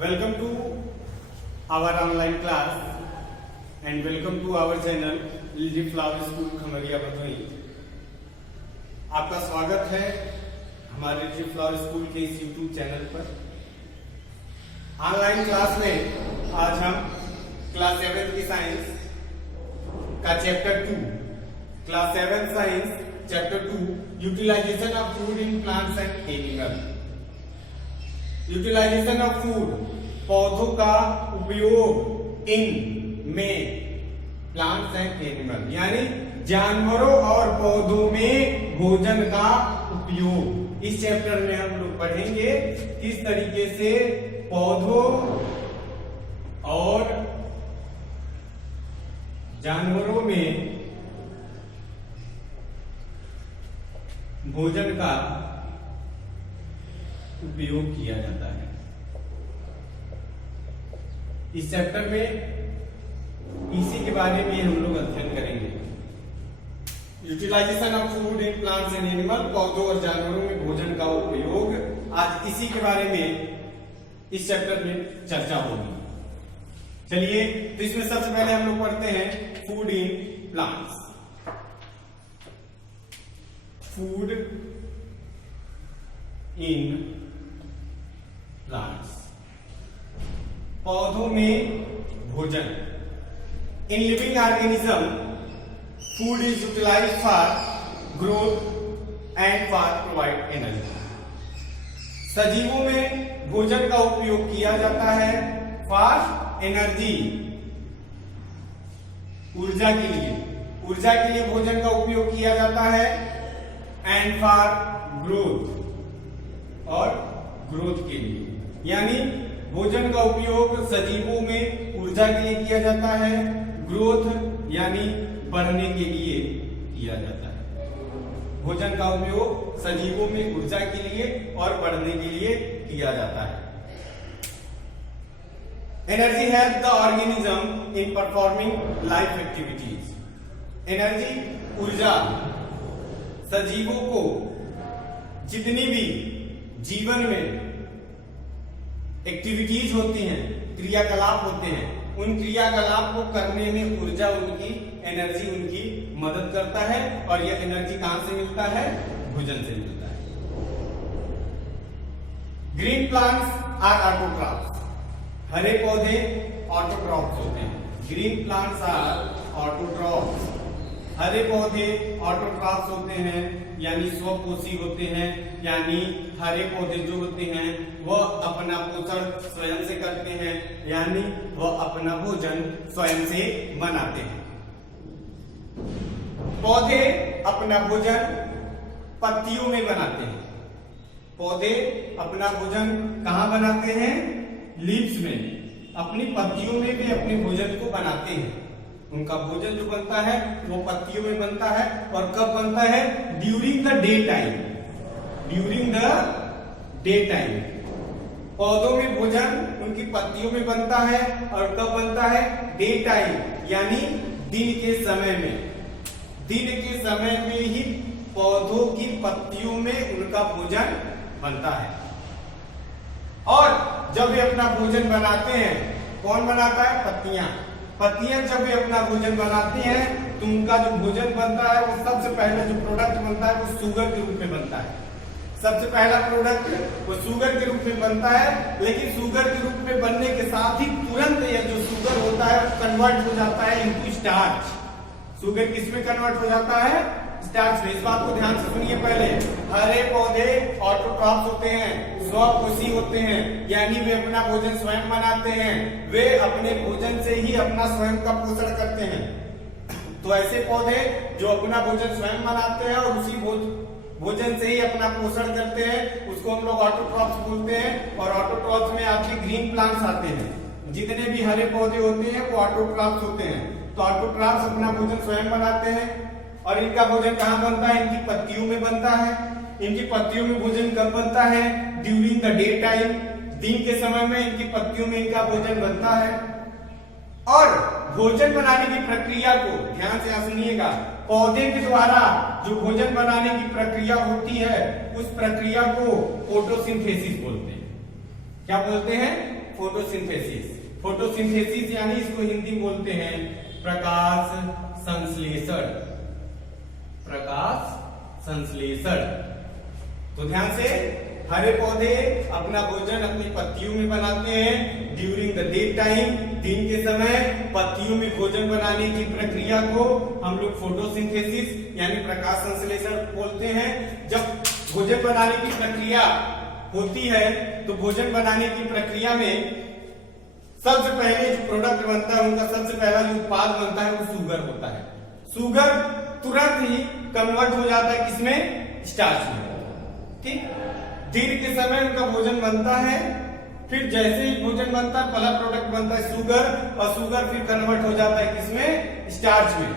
Welcome to our online class and welcome to our channel Little Flower School Khamaria Bhadohi. आपका स्वागत है हमारे little flower school के इस YouTube चैनल पर। ऑनलाइन क्लास में आज हम क्लास 7 की साइंस का chapter 2 class 7 science chapter 2 utilisation of food in plants and animal. Utilisation of food पौधों का उपयोग इन में प्लांट्स एंड एनिमल यानी जानवरों और पौधों में भोजन का उपयोग। इस चैप्टर में हम लोग पढ़ेंगे किस तरीके से पौधों और जानवरों में भोजन का उपयोग किया जाता है। इस चैप्टर में इसी के बारे में हम लोग अध्ययन करेंगे। Utilisation of food in plants and animal, पौधों और जानवरों में भोजन का उपयोग, आज इसी के बारे में इस चैप्टर में चर्चा होगी। चलिए तो इसमें सबसे पहले हम लोग पढ़ते हैं food in plants. Food in plants, पौधों में भोजन। In living organism food is utilised for growth and for provide energy. सजीवों में भोजन का उपयोग किया जाता है फॉर एनर्जी, ऊर्जा के लिए भोजन का उपयोग किया जाता है, एंड फॉर ग्रोथ और ग्रोथ के लिए, यानी भोजन का उपयोग सजीवों में ऊर्जा के लिए किया जाता है, ग्रोथ यानी बढ़ने के लिए किया जाता है। भोजन का उपयोग सजीवों में ऊर्जा के लिए और बढ़ने के लिए किया जाता है। Energy help the organism in performing life activities. Energy ऊर्जा सजीवों को जितनी भी जीवन में एक्टिविटीज होती हैं, क्रियाकलाप होते हैं, उन क्रियाकलाप को करने में ऊर्जा उनकी, एनर्जी उनकी मदद करता है। और यह एनर्जी कहां से मिलता है? भोजन से मिलता है। ग्रीन प्लांट्स आर ऑटोट्रॉफ्स, हरे पौधे ऑटोट्रॉफ्स होते हैं। ग्रीन प्लांट्स आर ऑटोट्रॉफ्स, हरे पौधे ऑटोट्रॉफ्स होते हैं यानी स्वपोषी होते हैं, यानी हरे पौधे जो होते हैं वह अपना पोषण स्वयं से करते हैं, यानी वह अपना भोजन स्वयं से बनाते हैं। पौधे अपना भोजन पत्तियों में बनाते हैं। पौधे अपना भोजन कहाँ बनाते हैं? लीव्स में, अपनी पत्तियों में भी अपने भोजन को बनाते हैं। उनका भोजन जो बनता है वो पत्तियों में बनता है। और कब बनता है? During the day time. During the day time पौधों में भोजन उनकी पत्तियों में बनता है। और कब बनता है? डे टाइम यानी दिन के समय में। दिन के समय में ही पौधों की पत्तियों में उनका भोजन बनता है। और जब वे अपना भोजन बनाते हैं, कौन बनाता है? पत्तियां। पत्तियां जब वे अपना भोजन बनाती हैं तो उनका जो भोजन बनता है वो सबसे पहले जो प्रोडक्ट बनता है वो शुगर के रूप में बनता है। सबसे पहला प्रोडक्ट वो शुगर के रूप में बनता है। लेकिन शुगर के रूप में बनने के साथ ही तुरंत यह जो शुगर होता है कन्वर्ट हो जाता है इनटू स्टार्च। शुगर किस में कन्वर्ट हो जाता है? स्टार्च में। इस बात को ध्यान से सुनिए पहले। हरे पौधे ऑटोट्रॉफ्स होते हैं, स्वपोषी होते हैं, यानी वे अपना भोजन स्वयं बनाते हैं। वे अपने भोजन से ही अपना स्वयं का पोषण करते हैं। तो ऐसे पौधे जो अपना भोजन स्वयं बनाते हैं और उसी भोजन से ही अपना पोषण करते हैं, उसको हम लोग ऑटोट्रॉफ्स बोलते हैं। और ऑटोट्रॉफ्स में आपके ग्रीन प्लांट्स आते हैं। जितने भी हरे पौधे होते हैं वो ऑटोट्रॉफ्स होते हैं। तो ऑटोट्रॉफ्स अपना भोजन स्वयं बनाते हैं। और इनका भोजन कहाँ बनता है? इनकी पत्तियों में बनता है। इनकी पत्तियों में भोजन कब बनता है? ड्यूरिंग द डे टाइम, दिन के समय में इनकी पत्तियों में इनका भोजन बनता है। और भोजन बनाने की प्रक्रिया को ध्यान से सुनिएगा। पौधे के द्वारा जो भोजन बनाने की प्रक्रिया होती है उस प्रक्रिया को फोटोसिंथेसिस बोलते हैं। क्या बोलते हैं? फोटोसिंथेसिस। फोटोसिंथेसिस यानी इसको हिंदी में बोलते हैं प्रकाश संश्लेषण। प्रकाश संश्लेषण। तो ध्यान से, हरे पौधे अपना भोजन अपनी पत्तियों में बनाते हैं ड्यूरिंग द डे टाइम, दिन के समय पत्तियों में भोजन बनाने की प्रक्रिया को हम लोग फोटोसिंथेसिस यानी प्रकाश संश्लेषण बोलते हैं। जब भोजन बनाने की प्रक्रिया होती है तो भोजन बनाने की प्रक्रिया में सबसे पहले जो प्रोडक्ट बनता है, उनका सबसे पहला जो उत्पाद बनता है वो शुगर होता है। शुगर तुरंत ही कन्वर्ट हो जाता है किसमें? स्टार्च में। ठीक, दिन के समय उनका भोजन बनता है, फिर जैसे ही भोजन बनता है पहला प्रोडक्ट बनता है शुगर, और शुगर फिर कन्वर्ट हो जाता है किसमें? स्टार्च में।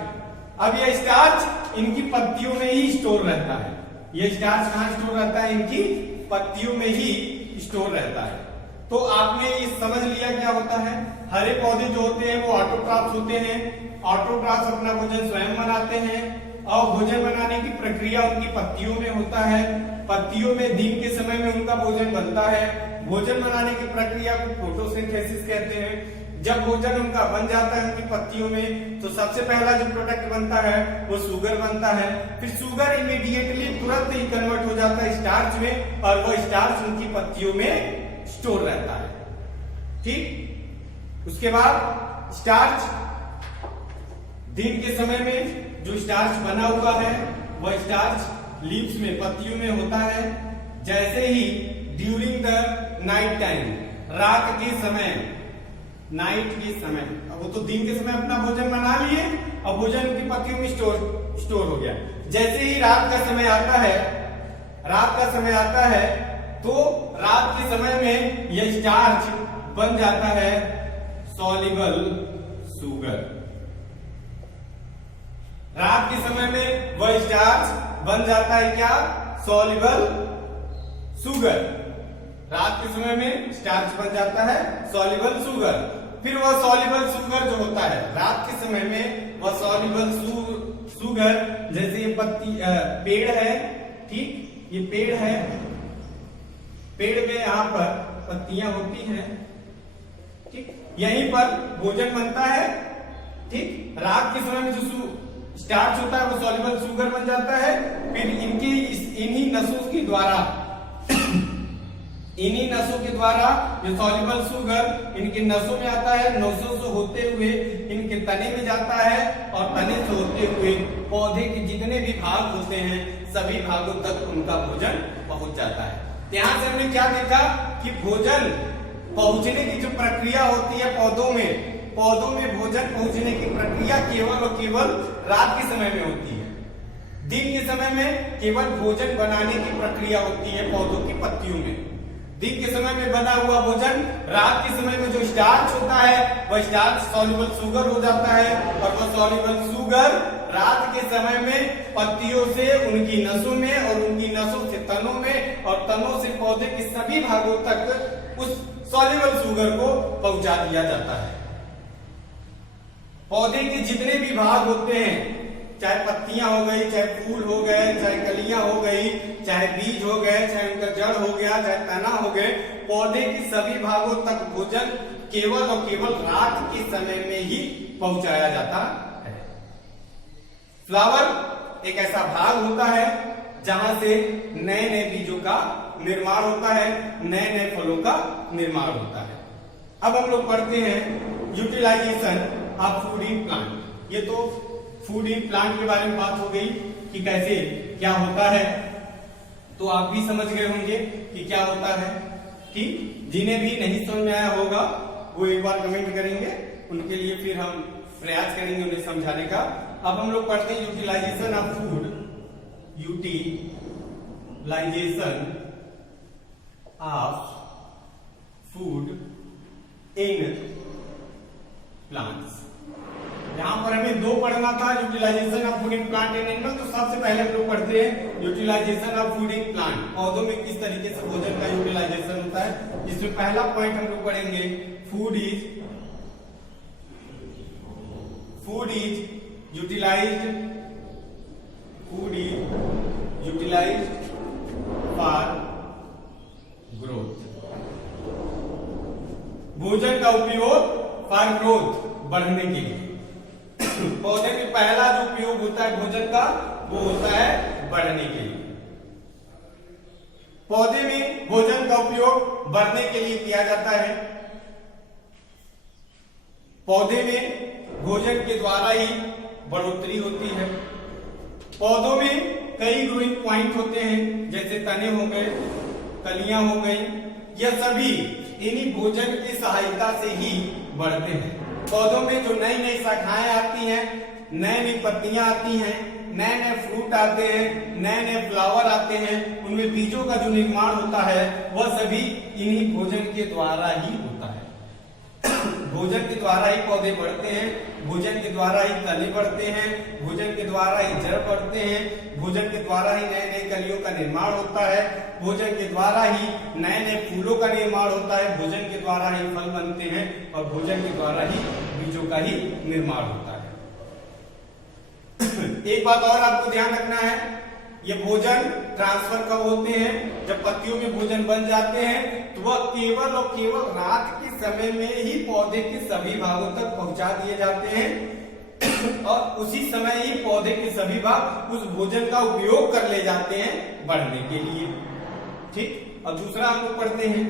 अब यह स्टार्च इनकी पत्तियों में ही स्टोर रहता है। यह स्टार्च कहाँ स्टोर रहता है? इनकी पत्तियों में ही स्टोर रहता है। तो आपने ये समझ लिया क्या होता है। हरे पौधे जो होते हैं वो ऑटोट्रॉफ्स होते हैं। ऑटोट्रॉफ्स अपना भोजन स्वयं बनाते हैं और भोजन बनाने की प्रक्रिया उनकी पत्तियों में होता है। पत्तियों में दिन के समय में उनका भोजन बनता है। भोजन बनाने की प्रक्रिया को फोटोसिंथेसिस कहते हैं। जब भोजन उनका बन जाता है उनकी पत्तियों में, तो सबसे पहला जो प्रोडक्ट बनता है वो शुगर बनता है। फिर शुगर इमीडिएटली तुरंत ही कन्वर्ट हो जाता है स्टार्च में, और वो स्टार्च उनकी पत्तियों में स्टोर रहता है। ठीक, उसके बाद स्टार्च दिन के समय में जो स्टार्च बना हुआ है वह स्टार्च लीव्स में, पत्तियों में होता है। जैसे ही ड्यूरिंग द नाइट टाइम, रात के समय, नाइट के समय, अब वो तो दिन के समय अपना भोजन बना लिए और भोजन की पत्तियों में स्टोर हो गया। जैसे ही रात का समय आता है, रात का समय आता है तो रात के समय में यह स्टार्च बन जाता है सॉल्युबल शुगर। रात के समय में वह स्टार्च बन जाता है क्या? Soluble sugar. रात के समय में स्टार्च बन जाता है सॉल्युबल शुगर। फिर वह सॉल्युबल शुगर जो होता है रात के समय में, वह सॉल्युबल शुगर, जैसे ये पत्ती पेड़ है, ठीक, ये पेड़ है, पेड़ में यहाँ पर पत्तियां होती हैं, ठीक, यहीं पर भोजन बनता है। ठीक, रात के समय में जो स्टार्च होता है वो सॉल्युबल शुगर बन जाता है। फिर इन्हीं नसों के द्वारा इन्हीं नसों के द्वारा जो सॉल्युबल शुगर इनके नसों में आता है, नसों से होते हुए इनके तने में जाता है, और तने से होते हुए पौधे के जितने भी भाग होते हैं सभी भागों तक उनका भोजन पहुंच जाता है। ध्यान से हमने क्या देखा कि भोजन पहुंचने की जो प्रक्रिया होती है पौधों में भोजन पहुंचने की प्रक्रिया केवल और केवल रात के समय में होती है। दिन के समय में केवल भोजन बनाने की प्रक्रिया होती है पौधों की पत्तियों में। दिन के समय में बना हुआ भोजन, रात के समय में जो स्टार्च होता है वह स्टार्च सॉल्युबल शुगर हो जाता है, और वह सॉल्युबल शुगर रात के समय में पत्तियों से उनकी नसों में, और उनकी नसों से तनों में, और तनों से पौधे के सभी भागों तक उस सॉल्युबल शुगर को पहुंचा दिया जाता है। पौधे के जितने भी भाग होते हैं, चाहे पत्तियां हो गई, चाहे फूल हो गए, चाहे कलियां हो गई, चाहे बीज हो गए, चाहे उनका जड़ हो गया, चाहे तना हो गए, पौधे के सभी भागों तक भोजन केवल और केवल रात के समय में ही पहुंचाया जाता है। फ्लावर एक ऐसा भाग होता है जहां से नए नए बीजों का निर्माण होता है, नए नए फलों का निर्माण होता है। अब हम लोग पढ़ते हैं utilisation of food in plant. ये तो फूड इन प्लांट के बारे में बात हो गई कि कैसे क्या होता है, तो आप भी समझ गए होंगे कि क्या होता है। ठीक, जिन्हें भी नहीं समझ में आया होगा वो एक बार कमेंट करेंगे, उनके लिए फिर हम प्रयास करेंगे उन्हें समझाने का। अब हम लोग पढ़ते हैं utilisation of food, utilisation of food in plants. यहाँ पर हमें दो पढ़ना था, utilisation of food in plant and animal. तो सबसे पहले हम लोग पढ़ते हैं utilisation of food in plant, पौधों में किस तरीके से भोजन का यूटिलाइजेशन होता है। इसमें पहला पॉइंट हम लोग पढ़ेंगे, food is utilised for growth. भोजन का उपयोग फॉर ग्रोथ, बढ़ने के लिए। पौधे में पहला जो उपयोग होता है भोजन का, वो होता है बढ़ने के लिए। पौधे में भोजन का उपयोग बढ़ने के लिए किया जाता है। पौधे में भोजन के द्वारा ही बढ़ोतरी होती है। पौधों में कई ग्रोइंग पॉइंट होते हैं, जैसे तने हो गए, कलियां हो गई, यह सभी इन्हीं भोजन की सहायता से ही बढ़ते हैं। पौधों में जो नई नई शाखाएं आती हैं, नई नई पत्तियां आती हैं, नए नए फ्रूट आते हैं, नए नए फ्लावर आते हैं, उनमें बीजों का जो निर्माण होता है वह सभी इन्हीं भोजन के द्वारा ही होता है। भोजन के द्वारा ही पौधे बढ़ते हैं, भोजन के द्वारा ही तने बढ़ते हैं, भोजन के द्वारा ही जड़ बढ़ते हैं, भोजन के द्वारा ही नए नए कलियों का निर्माण होता है, भोजन के द्वारा ही नए नए फूलों का निर्माण होता है, भोजन के द्वारा ही फल बनते हैं और भोजन के द्वारा ही बीजों का ही निर्माण होता है। एक बात और आपको ध्यान रखना है, ये भोजन ट्रांसफर कब होते हैं? जब पत्तियों में भोजन बन जाते हैं तो वह केवल और केवल रात के समय में ही पौधे के सभी भागों तक पहुंचा दिए जाते हैं और उसी समय ही पौधे के सभी भाग उस भोजन का उपयोग कर ले जाते हैं बढ़ने के लिए। ठीक, और दूसरा हम लोग पढ़ते हैं,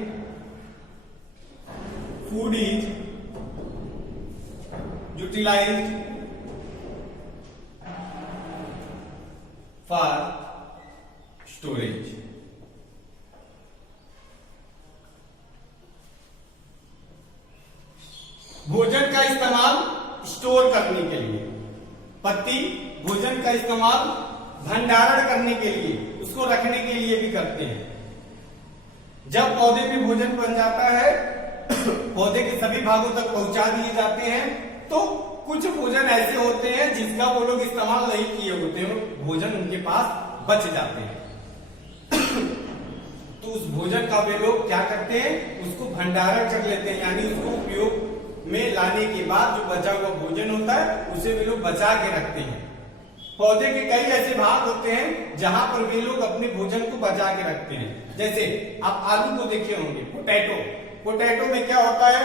food is utilised for storage. भोजन का इस्तेमाल स्टोर करने के लिए, पत्ती भोजन का इस्तेमाल भंडारण करने के लिए, उसको रखने के लिए भी करते हैं। जब पौधे में भोजन बन जाता है, पौधे के सभी भागों तक पहुंचा दिए जाते हैं, तो कुछ भोजन ऐसे होते हैं जिसका वो लोग इस्तेमाल नहीं किए होते हैं, भोजन उनके पास बच जाते हैं। तो उस भोजन का वे लोग क्या करते हैं, उसको भंडारण कर लेते हैं, यानी उसको उपयोग में लाने के बाद जो बचा हुआ भोजन होता है उसे वे लोग बचा के रखते हैं। पौधे के कई ऐसे भाग होते हैं जहां पर वे लोग अपने भोजन को बचा के रखते हैं। जैसे आप आलू को देखे होंगे, पोटैटो, पोटैटो में क्या होता है,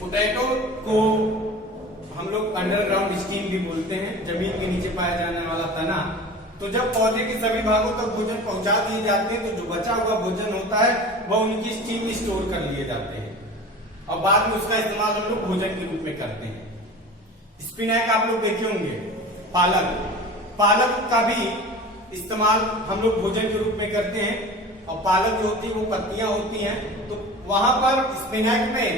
पोटैटो को हम लोग अंडरग्राउंड स्टीम भी बोलते हैं, जमीन के नीचे पाया जाने वाला तना। तो जब पौधे के सभी भागों तक भोजन पहुंचा दिए जाते हैं तो जो बचा हुआ भोजन होता है वह उनकी स्टीम में स्टोर कर लिए जाते हैं और बाद में उसका इस्तेमाल हम लोग भोजन के रूप में करते हैं। स्पिनैक आप लोग देखे होंगे, पालक, पालक का भी इस्तेमाल हम लोग भोजन के रूप में करते हैं और पालक जो होती है वो पत्तियां होती हैं, तो वहां पर स्पिनैक में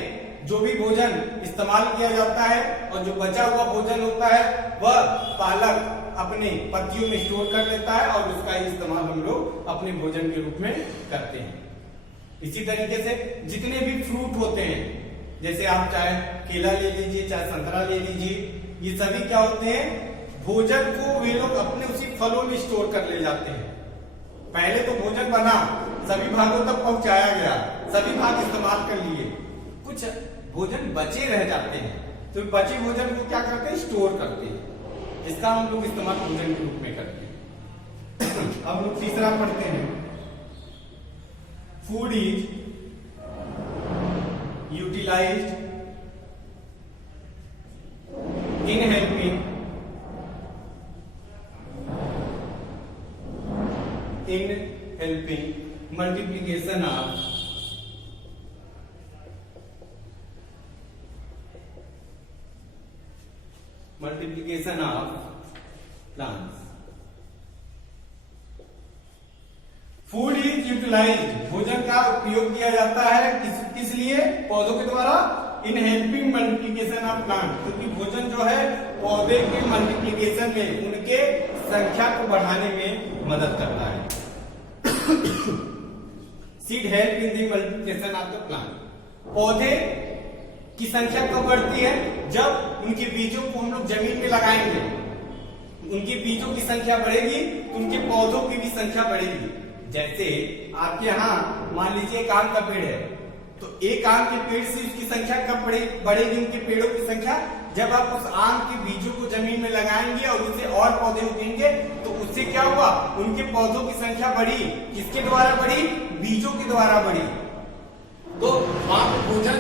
जो भी भोजन इस्तेमाल किया जाता है और जो बचा हुआ भोजन होता है वह पालक अपने पत्तियों में स्टोर कर लेता है और उसका इस्तेमाल हम लोग अपने भोजन के रूप में करते हैं। इसी तरीके से जितने भी फ्रूट होते हैं, जैसे आप चाहे केला ले लीजिए, चाहे संतरा ले लीजिए, ये सभी क्या होते हैं, भोजन को वे लोग अपने उसी फलों में स्टोर कर ले जाते हैं। पहले तो भोजन बना, सभी भागों तक पहुंचाया गया, सभी भाग इस्तेमाल कर लिए, कुछ भोजन बचे रह जाते हैं, तो बचे भोजन को क्या करते हैं, स्टोर करते हैं, इसका हम लोग इस्तेमाल भोजन के रूप में करते हैं। अब लोग तीसरा पढ़ते हैं, food is utilised in helping multiplication of plants. Food is utilised, भोजन का उपयोग किया जाता है किस लिए, पौधों के द्वारा, इन हेल्पिंग मल्टीप्लीकेशन ऑफ प्लांट, क्योंकि भोजन जो है पौधे के मल्टीप्लीकेशन में, उनके संख्या को बढ़ाने में मदद करता है। Seed help in the multiplication of the plant. पौधे की संख्या कब बढ़ती है, जब उनके बीजों को हम लोग जमीन में लगाएंगे, उनके बीजों की संख्या बढ़ेगी तो उनके पौधों की भी संख्या बढ़ेगी। जैसे आपके यहाँ मान लीजिए एक आम का पेड़ है, तो एक आम के पेड़ से उसकी संख्या कब बढ़ेगी, उनके पेड़ों की संख्या, जब आप उस आम के बीजों को जमीन में लगाएंगे और उससे और पौधे उगेंगे, तो उससे क्या हुआ, उनके पौधों की संख्या बढ़ी। किसके द्वारा बढ़ी, बीजों के द्वारा बढ़ी। तो वहां पर भोजन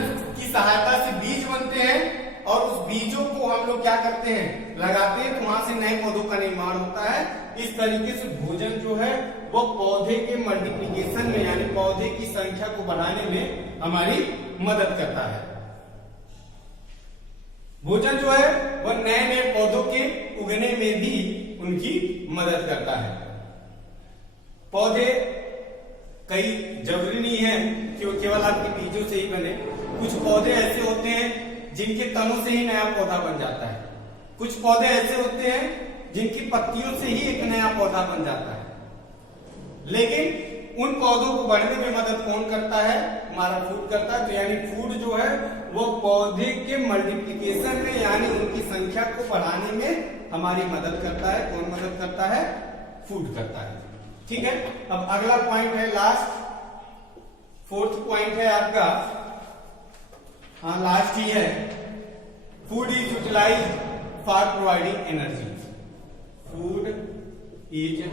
सहायता से बीज बनते हैं और उस बीजों को हम लोग क्या करते हैं, लगाते हैं, तो वहां से नए पौधों का निर्माण होता है। इस तरीके से भोजन जो है वो पौधे के मल्टीप्लिकेशन में यानी पौधे की संख्या को बढ़ाने में हमारी मदद करता है। भोजन जो है वह नए नए पौधों के उगने में भी उनकी मदद करता है। पौधे कई जरूरी नहीं है कि वो केवल आपके बीजों से ही बने। कुछ पौधे ऐसे होते हैं जिनके तनों से ही नया पौधा बन जाता है। कुछ पौधे ऐसे होते हैं जिनकी पत्तियों से ही एक नया पौधा बन जाता है। लेकिन उन पौधों को बढ़ने में मदद कौन करता है, हमारा फूड करता है। तो यानी फूड जो है वो पौधे के मल्टीप्लिकेशन में यानी उनकी संख्या को बढ़ाने में हमारी मदद करता है। कौन मदद करता है, फूड करता है। ठीक है, अब अगला पॉइंट है लास्ट, फोर्थ पॉइंट है आपका, हाँ लास्ट ही है, food is utilise for providing energy. Food is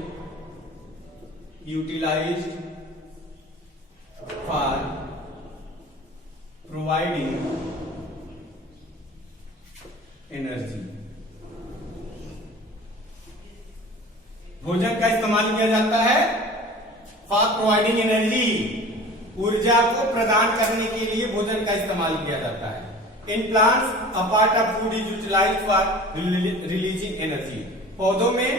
utilised for providing energy. भोजन का इस्तेमाल किया जाता है फॉर प्रोवाइडिंग एनर्जी, ऊर्जा को प्रदान करने के लिए भोजन का इस्तेमाल किया जाता है। In plants a part of food is utilised for releasing energy. पौधों में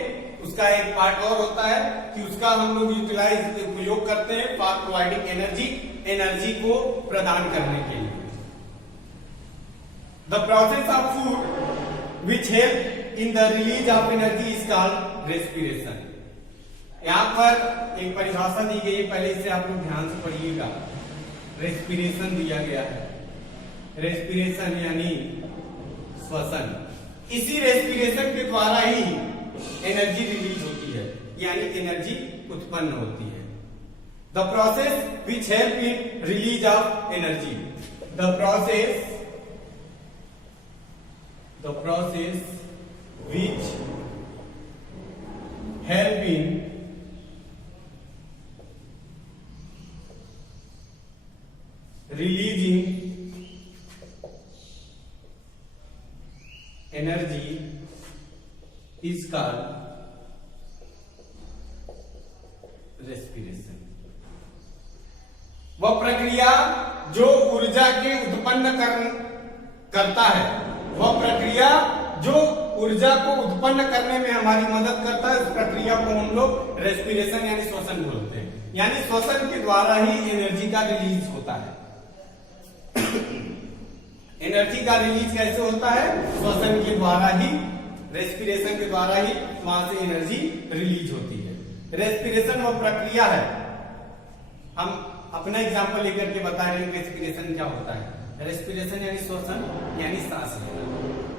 उसका एक पार्ट और होता है कि उसका हम लोग यूटिलाइज उपयोग करते हैं फॉर प्रोवाइडिंग एनर्जी, एनर्जी को प्रदान करने के लिए। The process of food which help in the release of energy is called respiration. यहां पर एक परिभाषा दी गई है, पहले इसे आप लोग ध्यान से पढ़िएगा। रेस्पिरेशन दिया गया है, रेस्पिरेशन यानी श्वसन। इसी रेस्पिरेशन के द्वारा ही एनर्जी रिलीज होती है यानी एनर्जी उत्पन्न होती है। The process which help in release of energy, the process which help in releasing energy is called respiration। वह प्रक्रिया जो ऊर्जा के उत्पन्न करता है, वह प्रक्रिया जो ऊर्जा को उत्पन्न करने में हमारी मदद करता है, उस प्रक्रिया को हम लोग रेस्पिरेशन यानी श्वसन बोलते हैं। यानी श्वसन के द्वारा ही एनर्जी का रिलीज होता है। एनर्जी का रिलीज कैसे होता है, श्वसन के द्वारा ही, रेस्पिरेशन के द्वारा ही वहां से एनर्जी रिलीज होती है। रेस्पिरेशन वो प्रक्रिया है, हम अपना एग्जांपल लेकर के बता रहे हैं रेस्पिरेशन क्या होता है। रेस्पिरेशन यानी श्वसन यानी सांस लेना।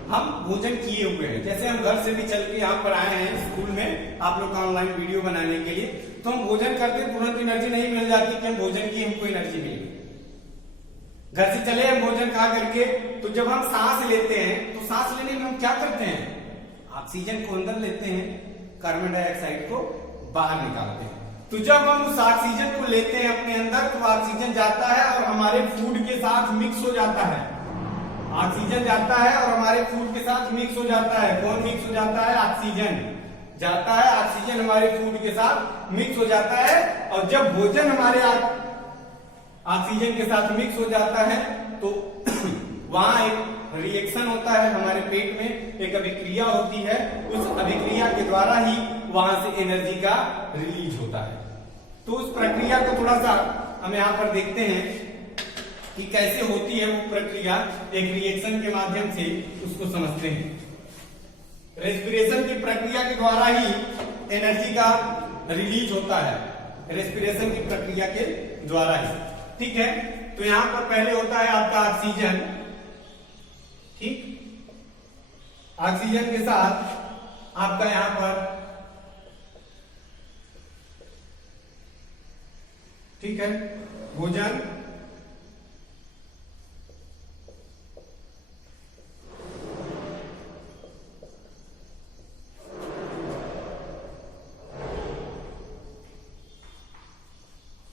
हम भोजन किए हुए हैं, जैसे हम घर से भी चल के यहाँ पर आए हैं स्कूल में आप लोग का ऑनलाइन वीडियो बनाने के लिए, तो हम भोजन करते तुरंत एनर्जी नहीं मिल जाती कि हम भोजन की हमको एनर्जी मिल गई। घर से चले हम भोजन खा करके, तो जब हम सांस लेते हैं तो सांस लेने में हम क्या करते हैं, ऑक्सीजन को अंदर लेते हैं, कार्बन डाइऑक्साइड को बाहर निकालते हैं। तो जब हम उस ऑक्सीजन को लेते हैं अपने अंदर तो ऑक्सीजन जाता है और हमारे फूड के साथ मिक्स हो जाता है। ऑक्सीजन जाता है और हमारे फूड के साथ मिक्स हो जाता है। कौन मिक्स हो जाता है, ऑक्सीजन जाता है, ऑक्सीजन हमारे फूड के साथ मिक्स हो जाता है। और जब भोजन हमारे ऑक्सीजन के साथ मिक्स हो जाता है तो वहां एक रिएक्शन होता है, हमारे पेट में एक अभिक्रिया होती है। उस अभिक्रिया के द्वारा ही वहां से एनर्जी का रिलीज होता है। तो उस प्रक्रिया को थोड़ा सा हम यहाँ पर देखते हैं कि कैसे होती है वो प्रक्रिया, एक रिएक्शन के माध्यम से उसको समझते हैं। रेस्पिरेशन की प्रक्रिया के द्वारा ही एनर्जी का रिलीज होता है, रेस्पिरेशन की प्रक्रिया के द्वारा ही। ठीक है, तो यहां पर पहले होता है आपका ऑक्सीजन, ठीक, ऑक्सीजन के साथ आपका यहां पर, ठीक है, भोजन,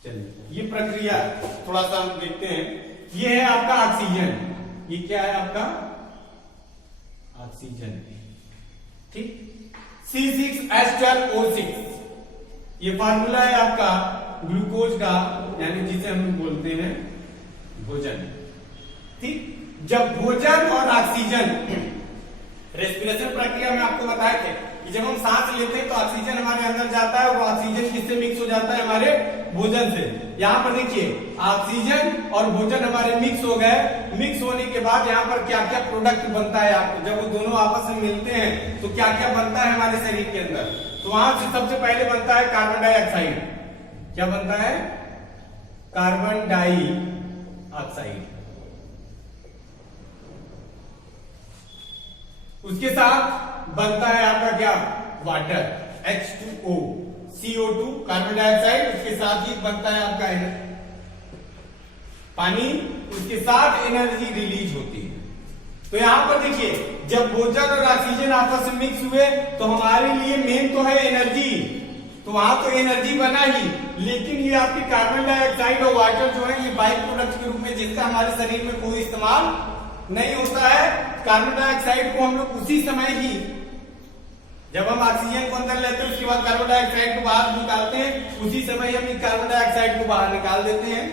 चलिए ये प्रक्रिया थोड़ा सा हम देखते हैं ये है आपका ऑक्सीजन, ये क्या है आपका ऑक्सीजन, ठीक। C6H12O6 ये फार्मूला है आपका ग्लूकोज का, यानी जिसे हम बोलते हैं भोजन, ठीक। जब भोजन और ऑक्सीजन रेस्पिरेशन प्रक्रिया में आपको बताए थे कि जब हम सांस लेते हैं तो ऑक्सीजन हमारे अंदर जाता है और वो ऑक्सीजन किससे मिक्स हो जाता है, हमारे भोजन से। यहाँ पर देखिए ऑक्सीजन और भोजन हमारे मिक्स हो गए, मिक्स होने के बाद यहाँ पर क्या क्या प्रोडक्ट बनता है, आपको जब वो दोनों आपस में मिलते हैं तो क्या क्या बनता है हमारे शरीर के अंदर। तो वहां से सबसे पहले बनता है कार्बन डाइऑक्साइड। क्या बनता है, कार्बन डाइऑक्साइड। उसके साथ बनता है आपका क्या, water, H2O, CO2 carbon dioxide, उसके साथ ही बनता है आपका पानी, उसके साथ एनर्जी रिलीज होती है। तो यहां पर देखिए जब भोजन और ऑक्सीजन आपस में मिक्स हुए तो हमारे लिए मेन तो है एनर्जी, तो वहां तो एनर्जी बना ही, लेकिन ये आपकी कार्बन डाइऑक्साइड और वाटर जो है ये बाई प्रोडक्ट के रूप में, जिसका हमारे शरीर में कोई इस्तेमाल नहीं होता है। कार्बन डाइऑक्साइड को हम लोग उसी समय ही, जब हम ऑक्सीजन को अंदर लेते हैं उसके बाद कार्बन डाइऑक्साइड को बाहर निकालते हैं, उसी समय हम कार्बन डाइऑक्साइड को बाहर निकाल देते हैं,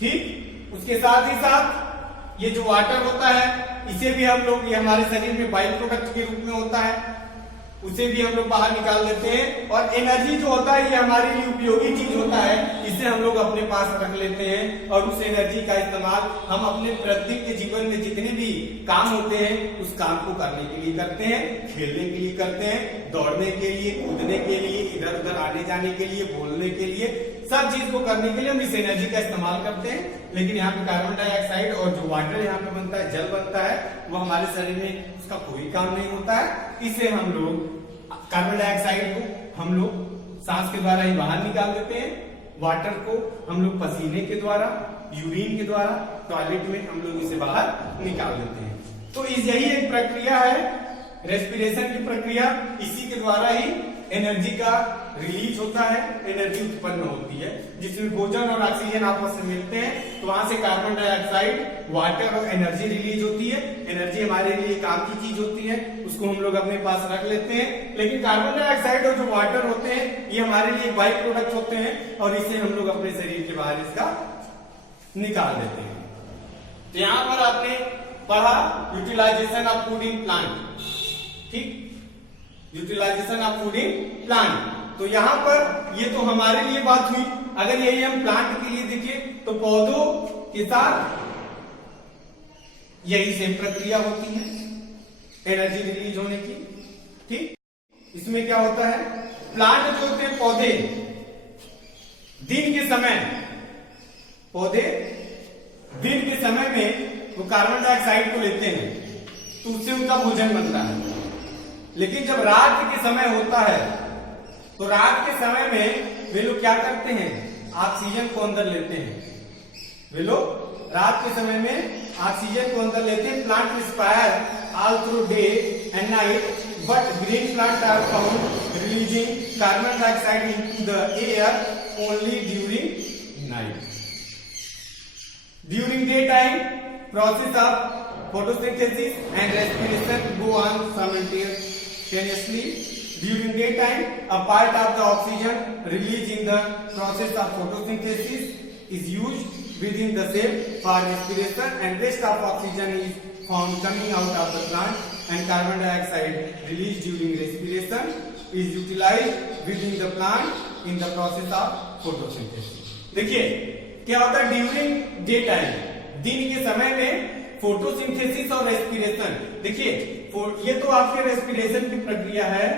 ठीक। उसके साथ ही साथ ये जो वाटर होता है इसे भी हम लोग, ये हमारे शरीर में बाई प्रोडक्ट के रूप में होता है, उसे भी हम लोग बाहर निकाल देते हैं। और एनर्जी जो होता है ये हमारे लिए उपयोगी चीज होता है, इसे हम लोग अपने पास रख लेते हैं और उस एनर्जी का इस्तेमाल हम अपने प्रतिदिन के जीवन में जितने भी काम होते हैं उस काम को करने के लिए करते हैं, खेलने के लिए करते हैं, दौड़ने के लिए, कूदने के लिए, इधर उधर आने जाने के लिए, बोलने के लिए, सब चीज को करने के लिए हम इस एनर्जी का इस्तेमाल करते हैं। लेकिन यहाँ पे कार्बन डाइऑक्साइड और जो वाटर यहाँ पे बनता है, जल बनता है, वो हमारे शरीर में उसका कोई काम नहीं होता है। इसे हम लोग कार्बन डाइऑक्साइड को हम लोग सांस के द्वारा ही बाहर निकाल देते हैं, वाटर को हम लोग पसीने के द्वारा, यूरिन के द्वारा, टॉयलेट में हम लोग इसे बाहर निकाल देते हैं। तो यही एक प्रक्रिया है रेस्पिरेशन की प्रक्रिया, इसी के द्वारा ही एनर्जी का रिलीज होता है, एनर्जी उत्पन्न होती है, जिसमें भोजन और ऑक्सीजन आपस में मिलते हैं तो वहां से कार्बन डाइऑक्साइड, वाटर और एनर्जी रिलीज होती है। एनर्जी हमारे लिए काम की चीज होती है, उसको हम लोग अपने पास रख लेते हैं। लेकिन कार्बन डाइऑक्साइड और जो वाटर होते हैं ये हमारे लिए बाई प्रोडक्ट होते हैं और इसे हम लोग अपने शरीर के बाहर इसका निकाल देते हैं। तो यहां पर आपने पढ़ा utilization of food in plant, ठीक, utilization of food in plant. तो यहां पर ये तो हमारे लिए बात हुई। अगर यही हम प्लांट के लिए देखें तो पौधों के साथ यही सेम प्रक्रिया होती है एनर्जी रिलीज होने की, ठीक। इसमें क्या होता है, प्लांट जो होते हैं पौधे, दिन के समय, पौधे दिन के समय में वो कार्बन डाइऑक्साइड को लेते हैं तो उससे उनका भोजन बनता है। लेकिन जब रात के समय होता है तो रात के समय में वे लोग क्या करते हैं, ऑक्सीजन को अंदर लेते हैं। वे लोग रात के समय में ऑक्सीजन को अंदर लेते हैं। Plant respire all through day and night, but green plant are found releasing carbon dioxide into the air only during night. During day time process of photosynthesis and respiration go on simultaneously. During daytime, a part of the oxygen released in the process of photosynthesis is used within the cell for respiration, and rest of oxygen is found coming out of the plant, and carbon dioxide released during respiration is utilized within the plant in the process of photosynthesis. देखिए क्या होता है during day time, दिन के समय में photosynthesis और respiration. देखिए ये तो आपके रेस्पिरेशन की प्रक्रिया है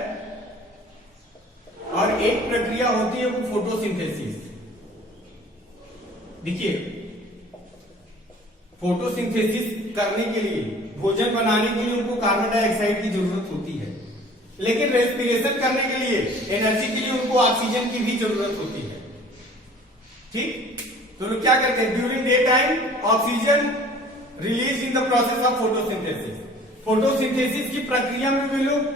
और एक प्रक्रिया होती है वो फोटोसिंथेसिस। देखिए फोटोसिंथेसिस करने के लिए, भोजन बनाने के लिए उनको कार्बन डाइऑक्साइड की जरूरत होती है, लेकिन रेस्पिरेशन करने के लिए, एनर्जी के लिए उनको ऑक्सीजन की भी जरूरत होती है, ठीक। तो लोग क्या करते हैं, during day time oxygen release in the process of photosynthesis. Photosynthesis की प्रक्रिया में वे लोग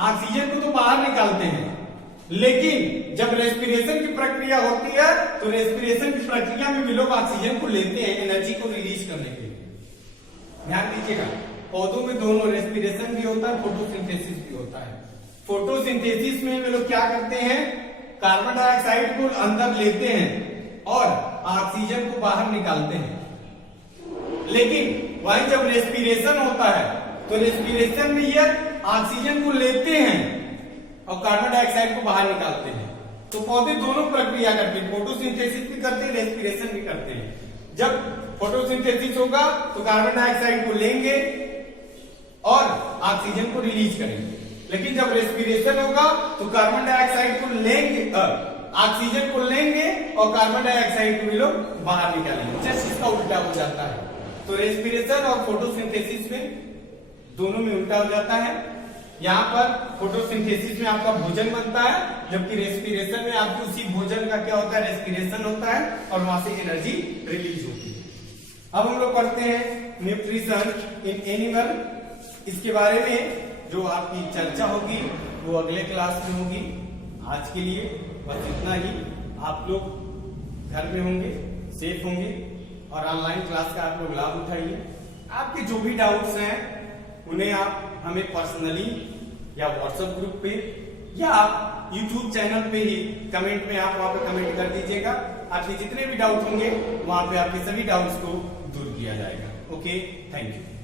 ऑक्सीजन को तो बाहर निकालते हैं, लेकिन जब रेस्पिरेशन की प्रक्रिया होती है तो रेस्पिरेशन की प्रक्रिया में भी लोग ऑक्सीजन को लेते हैं एनर्जी को रिलीज करने के लिए। ध्यान दीजिएगा, पौधों में दोनों रेस्पिरेशन भी होता है, फोटोसिंथेसिस भी होता है। फोटोसिंथेसिस में वे लोग क्या करते हैं, कार्बन डाइऑक्साइड को अंदर लेते हैं और ऑक्सीजन को बाहर निकालते हैं। लेकिन वही जब रेस्पिरेशन होता है तो रेस्पिरेशन में ये ऑक्सीजन को लेते हैं और कार्बन डाइऑक्साइड को बाहर निकालते हैं। तो पौधे दोनों प्रक्रिया करते हैं, फोटोसिंथेसिस भी करते हैं, रेस्पिरेशन भी करते हैं। जब फोटोसिंथेसिस होगा तो कार्बन डाइऑक्साइड को लेंगे और ऑक्सीजन को रिलीज करेंगे। लेकिन जब रेस्पिरेशन होगा तो कार्बन डाइऑक्साइड को लेंगे, ऑक्सीजन को लेंगे और कार्बन डाइऑक्साइड को भी लोग बाहर निकालेंगे। जस्ट इसका उल्टा हो जाता है। तो रेस्पिरेशन और फोटोसिंथेसिस में दोनों में उल्टा हो जाता है। यहाँ पर फोटोसिंथेसिस में आपका भोजन बनता है, जबकि रेस्पिरेशन में आपके उसी भोजन का क्या होता है, रेस्पिरेशन होता है और वहां से एनर्जी रिलीज होती है। अब हम लोग पढ़ते हैं न्यूट्रिशन इन एनिमल। इसके बारे में जो आपकी चर्चा होगी वो अगले क्लास में होगी। आज के लिए बस इतना ही। आप लोग घर में होंगे, सेफ होंगे और ऑनलाइन क्लास का आप लोग लाभ उठाइए। आपके जो भी डाउट्स हैं उन्हें आप हमें पर्सनली या व्हाट्सएप ग्रुप पे या आप यूट्यूब चैनल पे ही कमेंट में आप वहां पे कमेंट कर दीजिएगा। आपके जितने भी डाउट होंगे वहां पे आपके सभी डाउट्स को दूर किया जाएगा। Okay, thank you.